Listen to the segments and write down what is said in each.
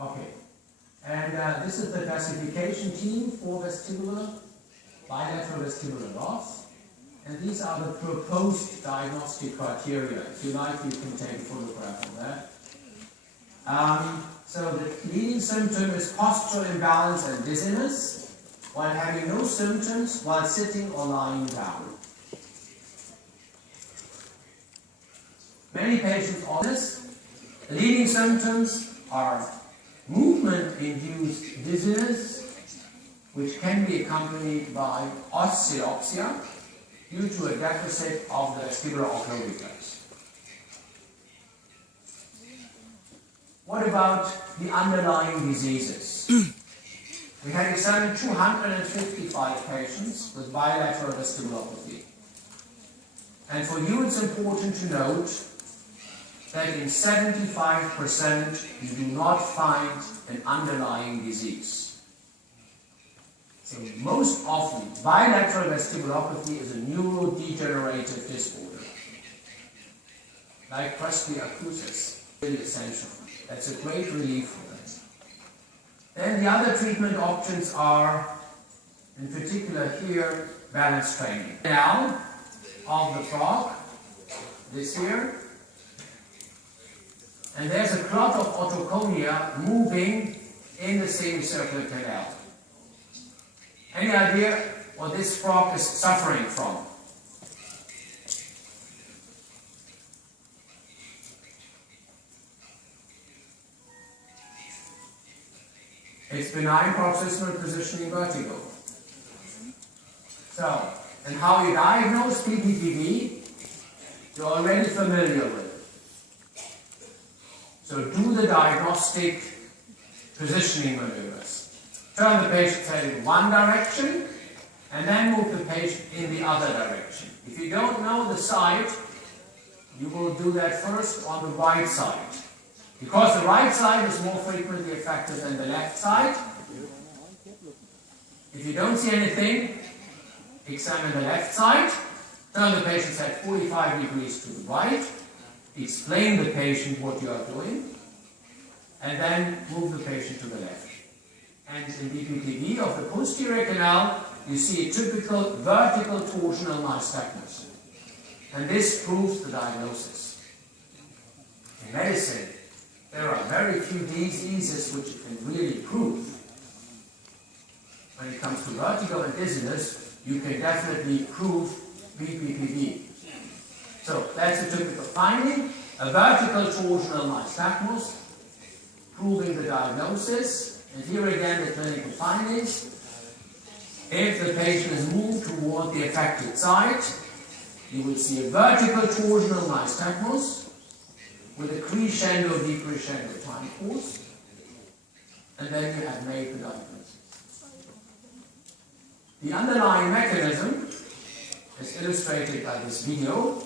Okay. And this is the classification team for bilateral vestibular loss. And these are the proposed diagnostic criteria. If you like, you can take a photograph of that. So the leading symptom is postural imbalance and dizziness, while having no symptoms while sitting or lying down. Many patients on this. The leading symptoms are movement-induced dizziness, which can be accompanied by oscillopsia due to a deficit of the vestibular ocular reflex. What about the underlying diseases? We had examined 255 patients with bilateral vestibulopathy. And for you it's important to note that in 75% you do not find an underlying disease. So most often, bilateral vestibulopathy is a neurodegenerative disorder, like presbyocusis, really essential. That's a great relief for them. Then the other treatment options are, in particular here, balance training. Now, of the frog, this here, and there's a clot of otoconia moving in the semicircular canal. Any idea what this frog is suffering from? It's benign paroxysmal positioning vertigo. So, and how you diagnose BPPV, you're already familiar with. So do the diagnostic positioning maneuvers. Turn the patient's head in one direction and then move the patient in the other direction. If you don't know the side, you will do that first on the right side. Because the right side is more frequently affected than the left side. If you don't see anything, examine the left side. Turn the patient's head 45 degrees to the right. Explain the patient what you are doing, and then move the patient to the left. And in BPPV of the posterior canal, you see a typical vertical torsional nystagmus. And this proves the diagnosis. In medicine, there are very few diseases which you can really prove. When it comes to vertigo and dizziness, you can definitely prove BPPV. So that's a typical finding, a vertical torsional nystagmus, proving the diagnosis. And here again the clinical findings. If the patient is moved toward the affected side, you will see a vertical torsional nystagmus with a crescendo-decrescendo time course, and then you have made the diagnosis. The underlying mechanism is illustrated by this video.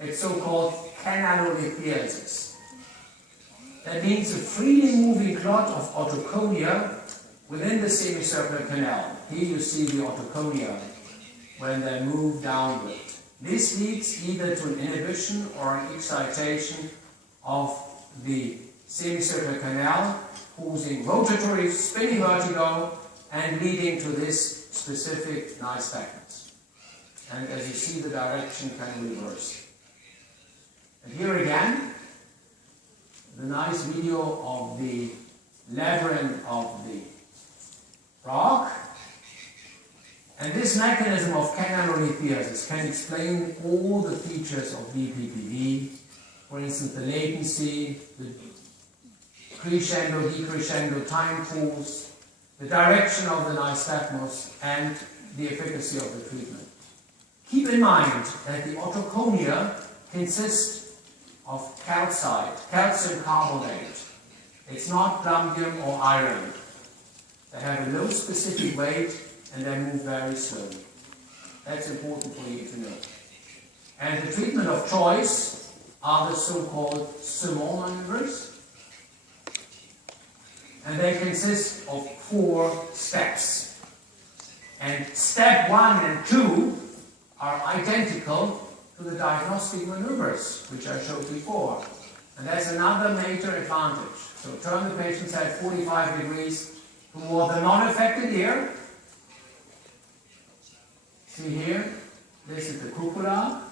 It's so-called canalolithiasis. That means a freely moving clot of otoconia within the semicircular canal. Here you see the otoconia when they move downward. This leads either to an inhibition or an excitation of the semicircular canal, causing rotatory spinning vertigo and leading to this specific nystagmus. And as you see, the direction can reverse. And here again, the nice video of the labyrinth of the frog. And this mechanism of canalolithiasis can explain all the features of BPPV. For instance, the latency, the crescendo-decrescendo time course, the direction of the nystagmus, and the efficacy of the treatment. Keep in mind that the otoconia consists of calcite, calcium carbonate. It's not plumbium or iron. They have a low specific weight and they move very slowly. That's important for you to know. And the treatment of choice are the so-called Simon maneuvers. And they consist of 4 steps. And step 1 and 2 are identical to the diagnostic maneuvers, which I showed before. And that's another major advantage. So turn the patient's head 45 degrees toward the non-affected ear. See here, this is the cupola,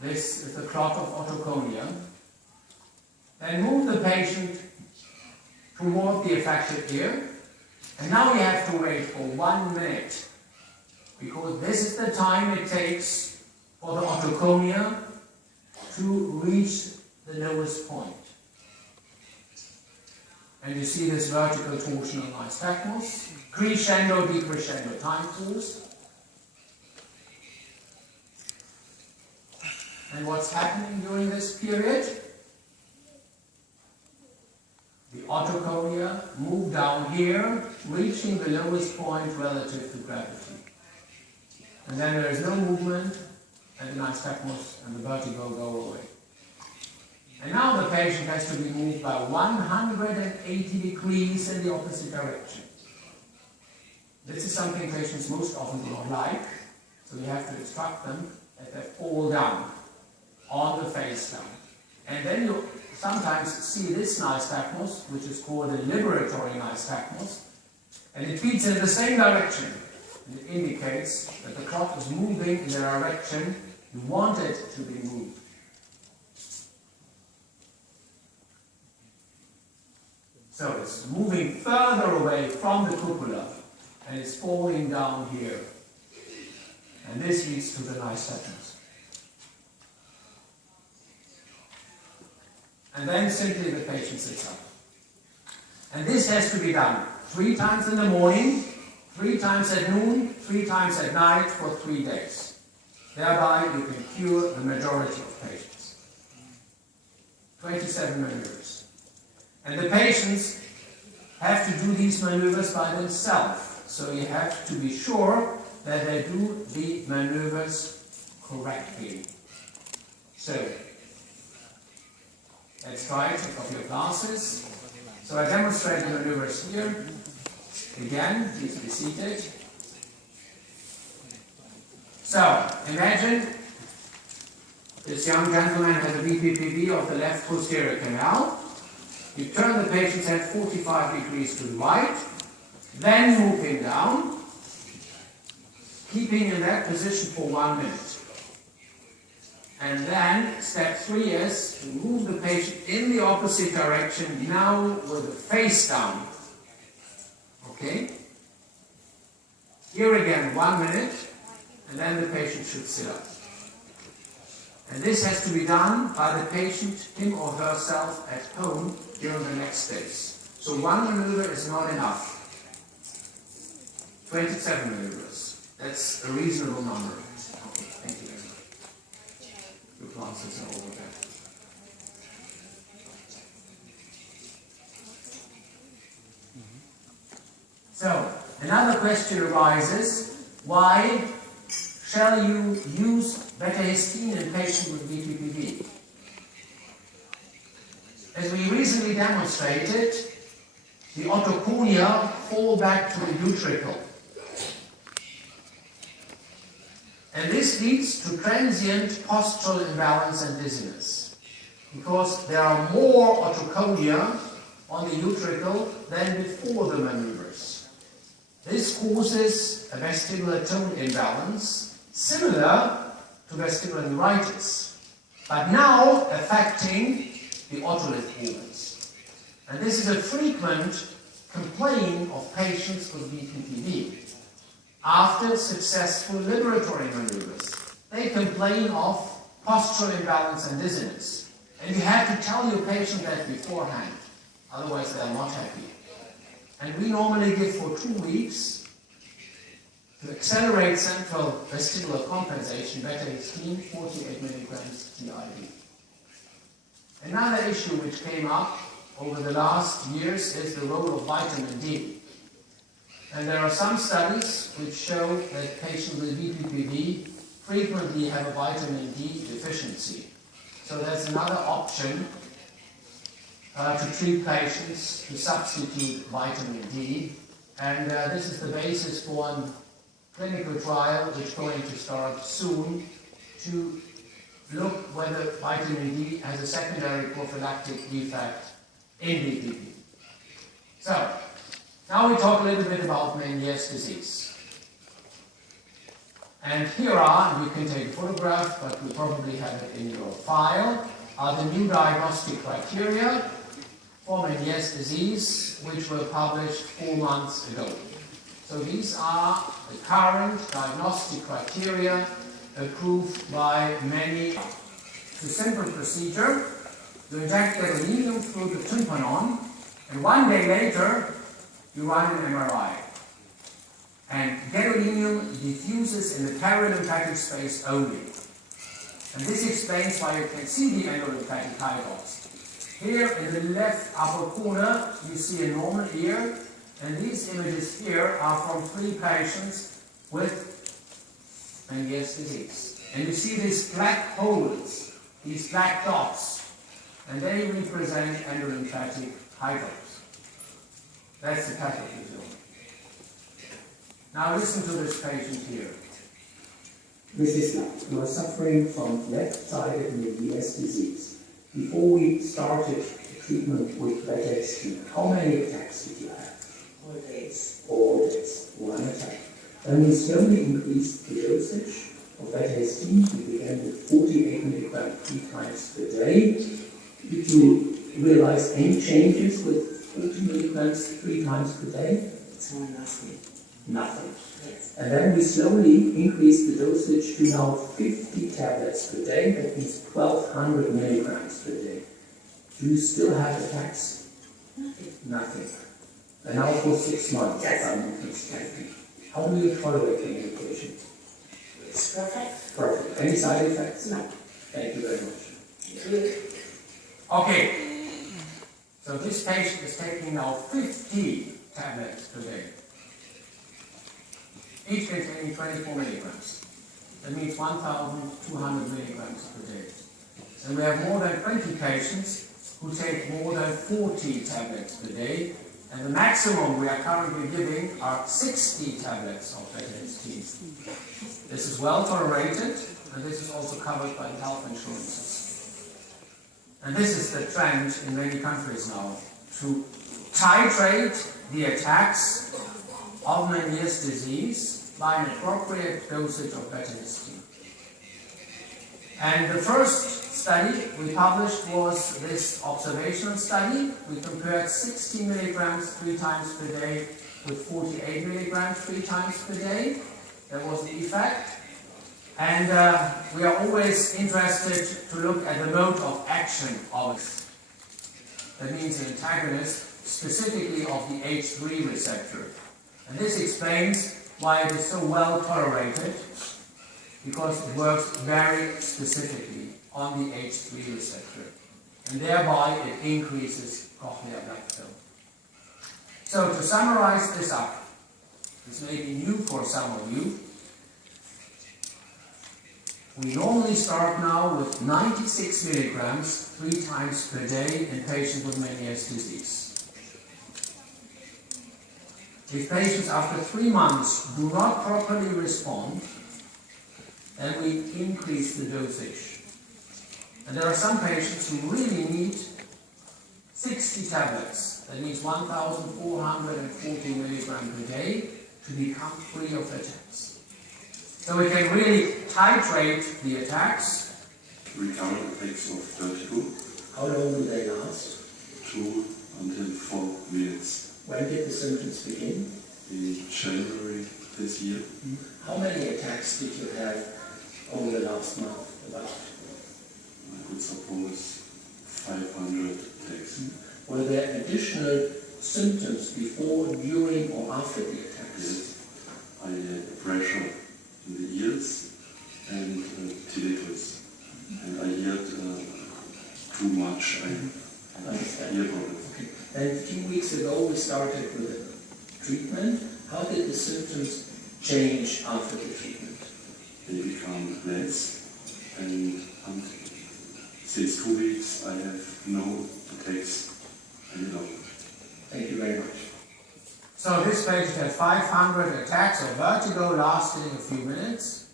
this is the clot of otoconia. Then move the patient toward the affected ear. And now you have to wait for 1 minute, because this is the time it takes for the otoconia to reach the lowest point. And you see this vertical torsional nystagmus, crescendo, decrescendo time course. And what's happening during this period? The otoconia move down here, reaching the lowest point relative to gravity. And then there is no movement, and the nystagmus and the vertigo go away. And now the patient has to be moved by 180 degrees in the opposite direction. This is something patients most often do not like, so we have to instruct them that they fall down on the face down. And then you sometimes see this nystagmus, which is called a liberatory nystagmus, and it beats in the same direction. And it indicates that the clot is moving in the direction you want it to be moved. So it's moving further away from the cupola, and it's falling down here. And this leads to the nystagmus. And then simply the patient sits up. And this has to be done 3 times in the morning, 3 times at noon, 3 times at night for 3 days. Thereby you can cure the majority of patients. 27 maneuvers. And the patients have to do these maneuvers by themselves. So you have to be sure that they do the maneuvers correctly. So, let's try it. Take off your glasses. So I demonstrate the maneuvers here. Again, please be seated. So, imagine this young gentleman has a BPPV of the left posterior canal. You turn the patient's head 45 degrees to the right, then move him down, keeping in that position for 1 minute. And then step 3 is to move the patient in the opposite direction, now with the face down. Okay? Here again, 1 minute, and then the patient should sit up. And this has to be done by the patient, him or herself, at home during the next days. So 1 maneuver is not enough. 27 maneuvers. That's a reasonable number. Okay, thank you very much. Your glasses are over there. So, another question arises, why shall you use beta-histine in patients with BPPV? As we recently demonstrated, the otoconia fall back to the utricle. And this leads to transient postural imbalance and dizziness, because there are more otoconia on the utricle than before the maneuvers. This causes a vestibular tone imbalance, similar to vestibular neuritis, but now affecting the otolith organs. And this is a frequent complaint of patients with BPPV. After successful liberatory maneuvers, they complain of postural imbalance and dizziness. And you have to tell your patient that beforehand, otherwise they are not happy. And we normally give for 2 weeks to accelerate central vestibular compensation, beta-histine, 48 milligrams TID. Another issue which came up over the last years is the role of vitamin D. And there are some studies which show that patients with BPPV frequently have a vitamin D deficiency. So that's another option to treat patients to substitute vitamin D. And this is the basis for a clinical trial which is going to start soon to look whether vitamin D has a secondary prophylactic defect in DPP. So, now we talk a little bit about Meniere's disease. And here are, you can take a photograph, but you probably have it in your file, are the new diagnostic criteria for Meniere's disease, which were published 4 months ago. So these are the current diagnostic criteria approved by many. It's a simple procedure. You inject gadolinium through the tympanon, and 1 day later, you run an MRI. And gadolinium diffuses in the perilymphatic space only. And this explains why you can see the endolymphatic hypox. Here in the left upper corner, you see a normal ear, and these images here are from 3 patients with Meniere's disease. And you see these black holes, these black dots, and they represent endolymphatic hypox. That's the pathophysiology. Now listen to this patient here. Mrs. Nutt, you are suffering from left-sided Meniere's disease. Before we started treatment with Rltd, how many attacks did you have? 4 days. 4 days, 1 attack. Then we slowly increased the dosage of Rltd. We began with 48 milligrams 3 times per day. Did you realize any changes with 40 milligrams 3 times per day? It's only nothing. Nothing. Yes. And then we slowly increased the dosage to now 50 tablets per day. That means 1200 milligrams per day. Do you still have attacks? Nothing. Nothing. And now for 6 months, Yes. if I'm not mistaken. How do you tolerate the medication? It's perfect. Perfect. Any side effects? No. Thank you very much. Thank you. Okay. So this patient is taking now 50 tablets per day, each containing 24 milligrams. That means 1,200 milligrams per day. And we have more than 20 patients who take more than 40 tablets per day, and the maximum we are currently giving are 60 tablets of Rltd. This is well tolerated, and this is also covered by the health insurances. And this is the trend in many countries now, to titrate the attacks of Meniere's disease by an appropriate dosage of Rltd. And the first study we published was this observational study. We compared 60 milligrams 3 times per day with 48 milligrams 3 times per day. There was the effect. And we are always interested to look at the mode of action of it. That means an antagonist, specifically of the H3 receptor. And this explains why it is so well tolerated, because it works very specifically on the H3 receptor. And thereby it increases cochlear blood flow. So to summarize this up, this may be new for some of you. We normally start now with 96 milligrams 3 times per day in patients with Meniere's disease. If patients after 3 months do not properly respond, then we increase the dosage. And there are some patients who really need 60 tablets. That means 1,440 milligrams per day to become free of attacks. So we can really titrate the attacks. Recurrent effects of vertigo. How long do they last? 2 until 4 minutes. When did the symptoms begin? In January this year. How many attacks did you have over the last month? About? I would suppose 500 attacks. Were there additional symptoms before, during, or after the attacks? Yes. I had pressure in the ears and tinnitus. And I heard too much. I understand. Ear problems. Okay. And a few weeks ago we started with the treatment. How did the symptoms change after the treatment? They become less, and since 2 weeks I have no attacks any longer. Thank you very much. So this patient had 500 attacks of vertigo lasting a few minutes.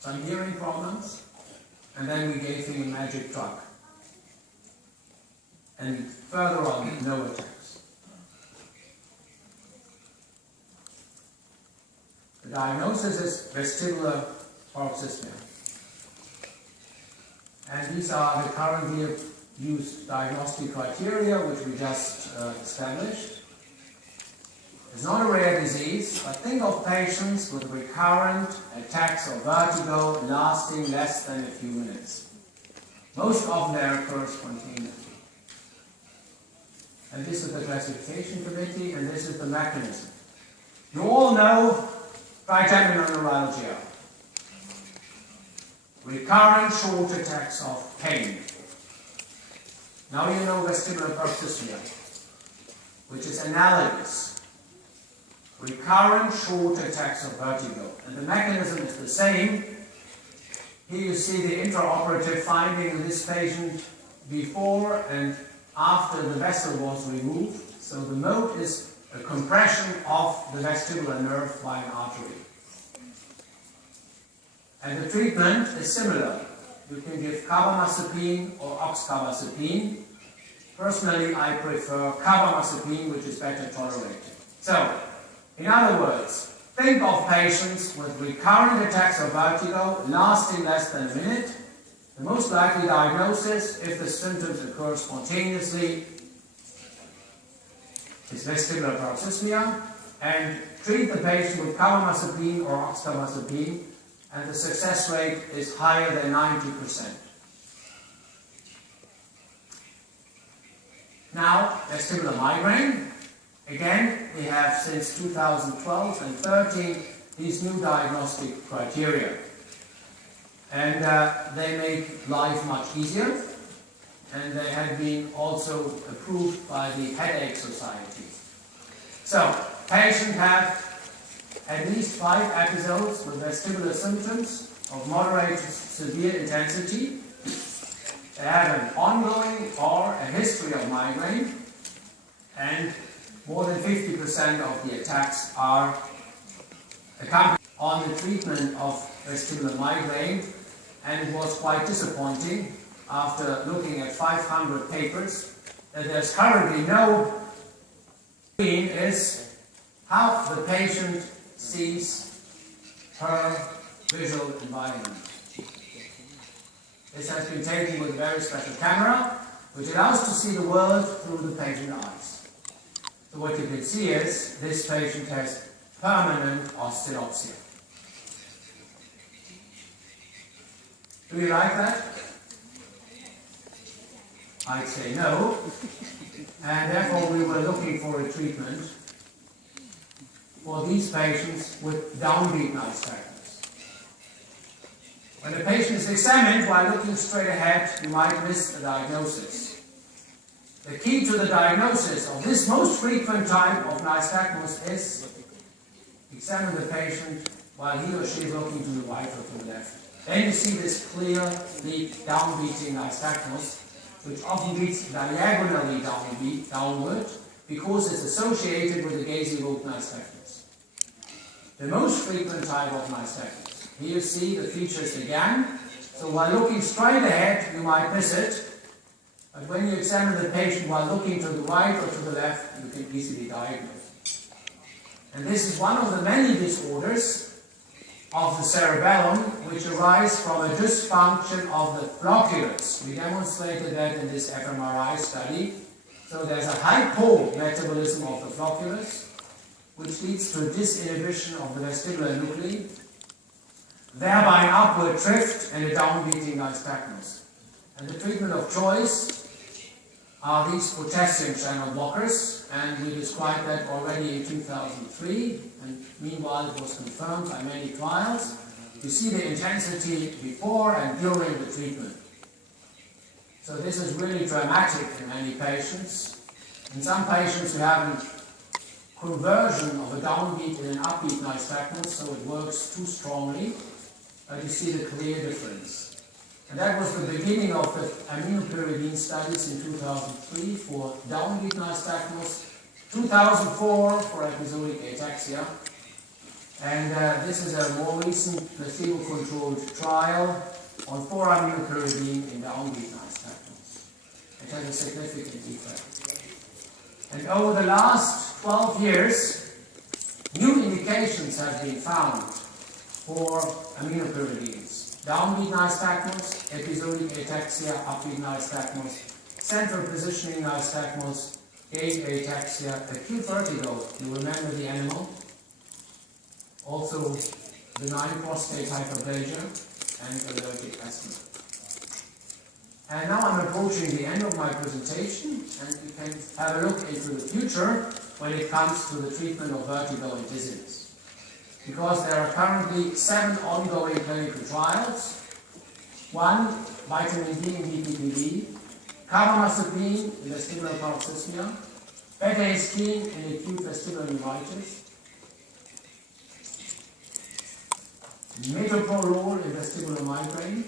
some hearing problems, and then we gave him a magic drug. And further on, no attacks. The diagnosis is vestibular paroxysmia. And these are the currently used diagnostic criteria which we just established. It's not a rare disease, but think of patients with recurrent attacks of vertigo lasting less than a few minutes. Most often they occur spontaneously. And this is the classification committee, and this is the mechanism. You all know trigeminal neuralgia. Recurrent short attacks of pain. Now you know vestibular paroxysmia, which is analogous. Recurrent short attacks of vertigo. And the mechanism is the same. Here you see the intraoperative finding in this patient before and after the vessel was removed. So the mode is a compression of the vestibular nerve by an artery. And the treatment is similar. You can give carbamazepine or oxcarbazepine. Personally, I prefer carbamazepine, which is better tolerated. So, in other words, think of patients with recurrent attacks of vertigo lasting less than a minute. The most likely diagnosis, if the symptoms occur spontaneously, is vestibular paroxysmia, and treat the patient with carbamazepine or oxcarbazepine, and the success rate is higher than 90%. Now, vestibular migraine. Again, we have since 2012 and 13 these new diagnostic criteria. And they make life much easier. And they have been also approved by the Headache Society. So, patients have at least 5 episodes with vestibular symptoms of moderate to severe intensity. They have an ongoing or a history of migraine, and more than 50% of the attacks are accompanied on the treatment of vestibular migraine, and it was quite disappointing after looking at 500 papers that there's currently no is how the patient sees her visual environment. This has been taken with a very special camera, which allows to see the world through the patient's eyes. So what you can see is this patient has permanent oscillopsia. Do you like that? I'd say no. And therefore we were looking for a treatment for these patients with downbeat nystagmus. When a patient is examined while looking straight ahead, you might miss a diagnosis. The key to the diagnosis of this most frequent type of nystagmus is examine the patient while he or she is looking to the right or to the left. Then you see this clearly downbeating nystagmus, which often beats diagonally downward because it's associated with the gaze-evoked nystagmus. The most frequent type of nystagmus. Here you see the features again. So while looking straight ahead, you might miss it. But when you examine the patient while looking to the right or to the left, you can easily diagnose. And this is one of the many disorders of the cerebellum which arise from a dysfunction of the flocculus. We demonstrated that in this fMRI study. So there's a hypo-metabolism of the flocculus, which leads to a disinhibition of the vestibular nuclei, thereby an upward drift and a downbeating nystagmus. And the treatment of choice are these potassium channel blockers, and we described that already in 2003, and meanwhile it was confirmed by many trials. You see the intensity before and during the treatment. So this is really dramatic in many patients. In some patients you have a conversion of a downbeat in an upbeat nystagmus, so it works too strongly, but you see the clear difference. And that was the beginning of the aminopyridine studies in 2003 for downbeat nystagmus, 2004 for episodic ataxia, And this is a more recent placebo-controlled trial on 4-aminopyridine in downbeat nystagmus. It has a significant effect. And over the last 12 years, new indications have been found for aminopyridines. Downbeat nystagmus, episodic ataxia, upbeat nystagmus, central positioning nystagmus, gait ataxia, acute vertigo. You remember the animal? Also benign prostate hyperplasia and allergic asthma. And now I'm approaching the end of my presentation, and we can have a look into the future when it comes to the treatment of vertigo and dizziness. Because there are currently 7 ongoing clinical trials. 1, vitamin D and DPPD, carbamazepine in vestibular paroxysmia, beta-histine in acute vestibular neuritis, metoprolol in vestibular migraine,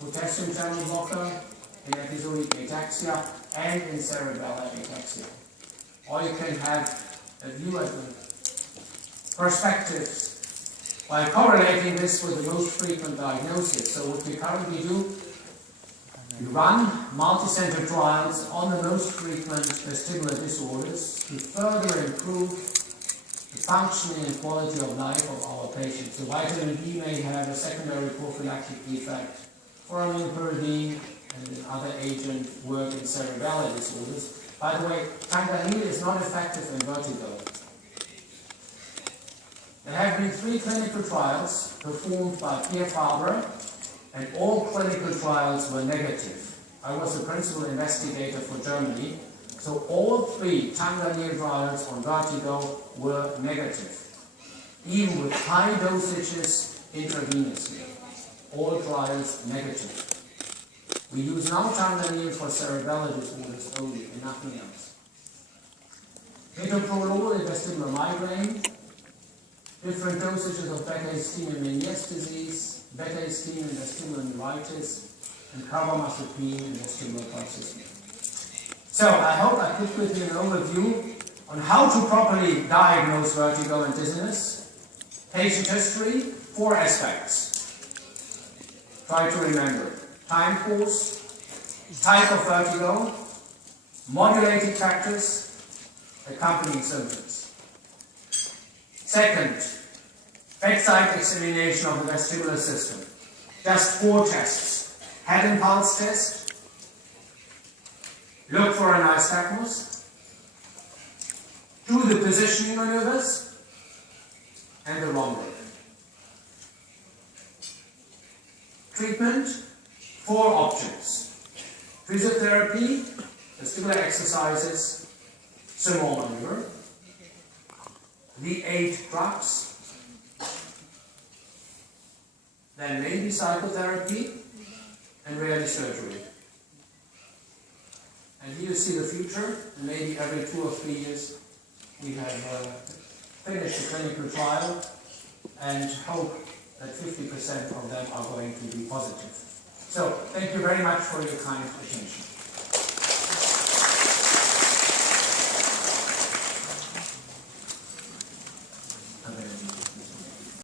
potassium channel blocker in episodic ataxia and in cerebellar ataxia. Or you can have a view at the perspectives by correlating this with the most frequent diagnosis. So what we currently do, we run multi-center trials on the most frequent vestibular disorders to further improve the functioning and quality of life of our patients. So vitamin D may have a secondary prophylactic effect. 4-aminopyridine and an other agent work in cerebellar disorders. By the way, tanganil is not effective in vertigo. There have been 3 clinical trials performed by Pierre Fabre, and all clinical trials were negative. I was the principal investigator for Germany, so all 3 tanganil trials on vertigo were negative, even with high dosages intravenously. All trials negative. We use now tanganil for cerebellar disorders only and nothing else. Metoprolol in vestibular migraine, different dosages of beta-histine in Meniere's disease, beta-histine in vestibular neuritis, and carbamazepine in vestibular paroxysmia. So I hope I could give you an overview on how to properly diagnose vertigo and dizziness. Patient history, 4 aspects. Try to remember. Time course, type of vertigo, modulating factors, accompanying symptoms. Second, bedside examination of the vestibular system. Just 4 tests. Head and pulse test. Look for a nystagmus. Do the positioning maneuvers and the rhomboid. Treatment, 4 options. Physiotherapy, vestibular exercises, Simon maneuver. The 8 drugs. Then maybe psychotherapy and rarely surgery. And here you see the future, and maybe every 2 or 3 years we have finished the clinical trial and hope that 50% of them are going to be positive. So, thank you very much for your kind attention.